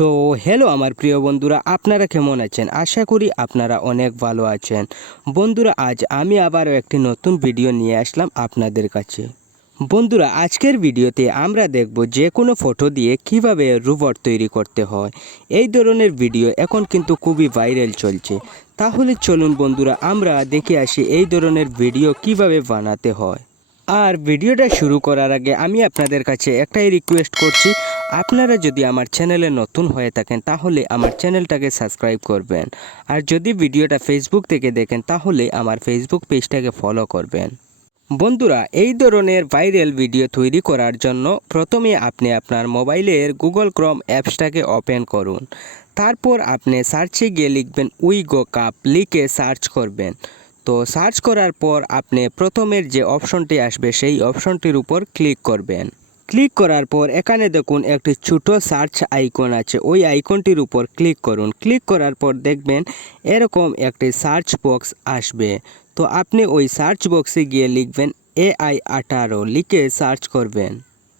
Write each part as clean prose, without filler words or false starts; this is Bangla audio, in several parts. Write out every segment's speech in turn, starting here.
তো হ্যালো আমার প্রিয় বন্ধুরা, আপনারা কেমন আছেন? আশা করি আপনারা অনেক ভালো আছেন। বন্ধুরা, আজ আমি আবারও একটি নতুন ভিডিও নিয়ে আসলাম আপনাদের কাছে। বন্ধুরা, আজকের ভিডিওতে আমরা দেখব যে কোনো ফটো দিয়ে কিভাবে রোবট তৈরি করতে হয়। এই ধরনের ভিডিও এখন কিন্তু খুবই ভাইরাল চলছে। তাহলে চলুন বন্ধুরা, আমরা দেখে আসি এই ধরনের ভিডিও কিভাবে বানাতে হয়। আর ভিডিওটা শুরু করার আগে আমি আপনাদের কাছে একটাই রিকোয়েস্ট করছি, আপনারা যদি আমার চ্যানেলে নতুন হয়ে থাকেন তাহলে আমার চ্যানেলটাকে সাবস্ক্রাইব করবেন। আর যদি ভিডিওটা ফেসবুক থেকে দেখেন তাহলে আমার ফেসবুক পেজটাকে ফলো করবেন। বন্ধুরা, এই ধরনের ভাইরাল ভিডিও তৈরি করার জন্য প্রথমে আপনি আপনার মোবাইলের গুগল ক্রোম অ্যাপসটাকে ওপেন করুন। তারপর আপনি সার্চে গিয়ে লিখবেন উইগো কাপ, লিখে সার্চ করবেন। তো সার্চ করার পর আপনি প্রথমের যে অপশনটি আসবে সেই অপশনটির উপর ক্লিক করবেন। ক্লিক করার পর এখানে দেখুন একটি ছোট সার্চ আইকন আছে, ওই আইকনটির উপর ক্লিক করুন। ক্লিক করার পর দেখবেন এরকম একটি সার্চ বক্স আসবে। তো আপনি ওই সার্চ বক্সে গিয়ে লিখবেন AI18, লিখে সার্চ করবেন।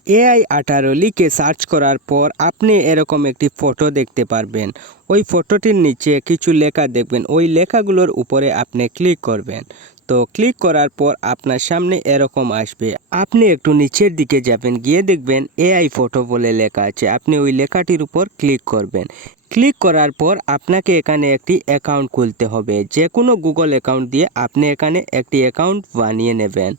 AI18 লিখে সার্চ করার পর আপনি এরকম একটি ফটো দেখতে পারবেন। ওই ফটোটির নিচে কিছু লেখা দেখবেন, ওই লেখাগুলোর উপরে আপনি ক্লিক করবেন। তো ক্লিক করার পর আপনার সামনে এরকম আসবে। আপনি একটু নিচের দিকে যাবেন, গিয়ে দেখবেন AI ফটো বলে লেখা আছে, আপনি ওই লেখাটির উপর ক্লিক করবেন। ক্লিক করার পর আপনাকে এখানে একটি অ্যাকাউন্ট খুলতে হবে। যে কোনো গুগল অ্যাকাউন্ট দিয়ে আপনি এখানে একটি অ্যাকাউন্ট বানিয়ে নেবেন।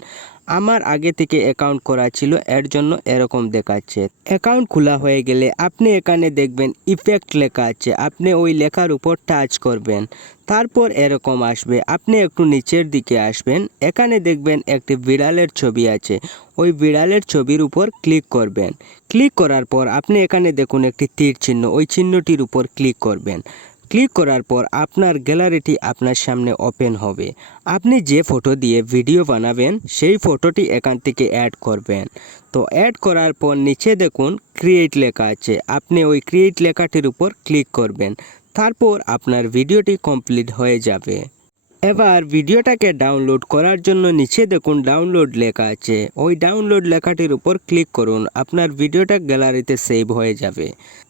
আমার আগে থেকে অ্যাকাউন্ট করা ছিল, এর জন্য এরকম দেখাচ্ছে। অ্যাকাউন্ট খোলা হয়ে গেলে আপনি এখানে দেখবেন ইফেক্ট লেখা আছে, আপনি ওই লেখার উপর টাচ করবেন। তারপর এরকম আসবে, আপনি একটু নিচের দিকে আসবেন, এখানে দেখবেন একটি বিড়ালের ছবি আছে, ওই বিড়ালের ছবির উপর ক্লিক করবেন। ক্লিক করার পর আপনি এখানে দেখুন একটি তীর চিহ্ন, ওই চিহ্নটির উপর ক্লিক করবেন। ক্লিক করার পর আপনার গ্যালারিটি আপনার সামনে ওপেন হবে। আপনি যে ফটো দিয়ে ভিডিও বানাবেন সেই ফটোটি এখান থেকে অ্যাড করবেন। তো অ্যাড করার পর নিচে দেখুন ক্রিয়েট লেখা আছে, আপনি ওই ক্রিয়েট লেখাটির উপর ক্লিক করবেন। তারপর আপনার ভিডিওটি কমপ্লিট হয়ে যাবে। এবার ভিডিওটাকে ডাউনলোড করার জন্য নিচে দেখুন ডাউনলোড লেখা আছে, ওই ডাউনলোড লেখাটির উপর ক্লিক করুন, আপনার ভিডিওটা গ্যালারিতে সেভ হয়ে যাবে।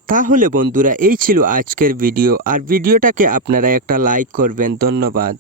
তাহলে বন্ধুরা, এই ছিল আজকের ভিডিও। আর ভিডিওটাকে আপনারা একটা লাইক করবেন। ধন্যবাদ।